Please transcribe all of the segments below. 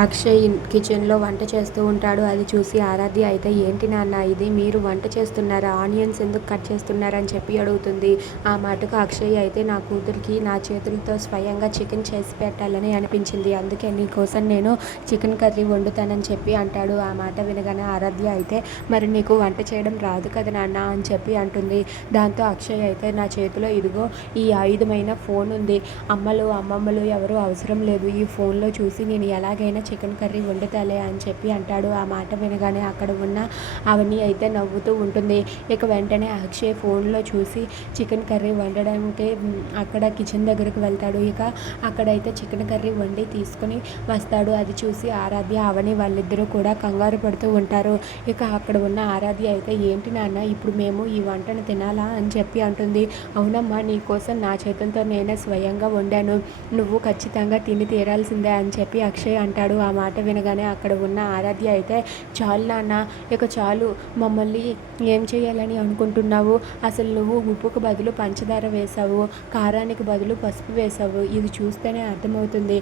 అక్షయ్ కిచెన్లో వంట చేస్తూ ఉంటాడు. అది చూసి ఆరాధ్య అయితే ఏంటి నాన్న ఇది? మీరు వంట చేస్తున్నారా? ఆనియన్స్ ఎందుకు కట్ చేస్తున్నారని చెప్పి అడుగుతుంది. ఆ మాటకు అక్షయ్ అయితే నా కూతురికి నా చేతులతో స్వయంగా చికెన్ చేసి పెట్టాలని అనిపించింది. అందుకే నీకోసం నేను చికెన్ కర్రీ వండుతానని చెప్పి అంటాడు. ఆ మాట వినగానే ఆరాధ్య అయితే మరి నీకు వంట చేయడం రాదు కదా నాన్న అని చెప్పి అంటుంది. దాంతో అక్షయ్ అయితే నా చేతిలో ఇదిగో ఈ ఆయుధమైన ఫోన్ ఉంది. అమ్మలు అమ్మమ్మలు ఎవరు అవసరం లేదు. ఈ ఫోన్లో చూసి నేను ఎలాగైనా చికెన్ కర్రీ వండుతాలే అని చెప్పి అంటాడు. ఆ మాట వినగానే అక్కడ ఉన్న అవని అయితే నవ్వుతూ ఉంటుంది. ఇక వెంటనే అక్షయ్ ఫోన్లో చూసి చికెన్ కర్రీ వండడానికి అక్కడ కిచెన్ దగ్గరకు వెళ్తాడు. ఇక అక్కడైతే చికెన్ కర్రీ వండి తీసుకొని వస్తాడు. అది చూసి ఆరాధ్య అవని వాళ్ళిద్దరూ కూడా కంగారు పడుతూ ఉంటారు. ఇక అక్కడ ఉన్న ఆరాధ్య అయితే ఏంటి నాన్న ఇప్పుడు మేము ఈ వంటను తినాలా? అని చెప్పి అంటుంది. అవునమ్మా నీ కోసం నా చేతులతో నేనే స్వయంగా వండాను. నువ్వు ఖచ్చితంగా తిని తీరాల్సిందే అని చెప్పి అక్షయ్ అంటాడు. ఆ మాట వినగానే అక్కడ ఉన్న ఆరాధ్య అయితే చాలు నాన్న ఇక చాలు. మమ్మల్ని ఏం చేయాలని అనుకుంటున్నావు? అసలు నువ్వు ఉప్పుకు బదులు పంచదార వేశావు కారానికి బదులు పసుపు వేశావు. ఇది చూస్తేనే అర్థమవుతుంది.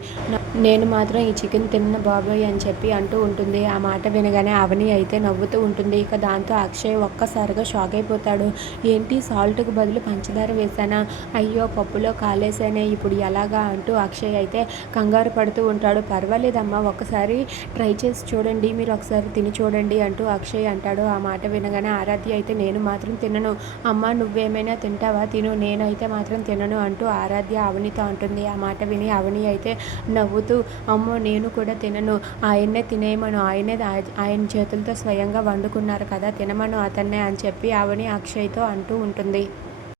నేను మాత్రం ఈ చికెన్ తిన్న బాబోయ్ అని చెప్పి అంటూ ఉంటుంది. ఆ మాట వినగానే అవని అయితే నవ్వుతూ ఉంటుంది. ఇక దాంతో అక్షయ్ ఒక్కసారిగా షాక్ అయిపోతాడు. ఏంటి సాల్ట్కి బదులు పంచదార వేశానా? అయ్యో పప్పులో కాలేసానే ఇప్పుడు ఎలాగా? అంటూ అక్షయ్ అయితే కంగారు పడుతూ ఉంటాడు. పర్వాలేదమ్మా ఒకసారి ట్రై చేసి చూడండి మీరు ఒకసారి తిని చూడండి అంటూ అక్షయ్ అంటాడు. ఆ మాట వినగానే ఆరాధ్య అయితే నేను మాత్రం తినను. అమ్మ నువ్వేమైనా తింటావా? తిను. నేనైతే మాత్రం తినను అంటూ ఆరాధ్య అవనితో అంటుంది. ఆ మాట విని అవని అయితే నవ్వుతూ అమ్మో నేను కూడా తినను. ఆయన్నే తినేయమను. ఆయనే ఆయన చేతులతో స్వయంగా వండుకున్నారు కదా తినమను అతన్నే అని చెప్పి అవని అక్షయ్తో అంటూ ఉంటుంది.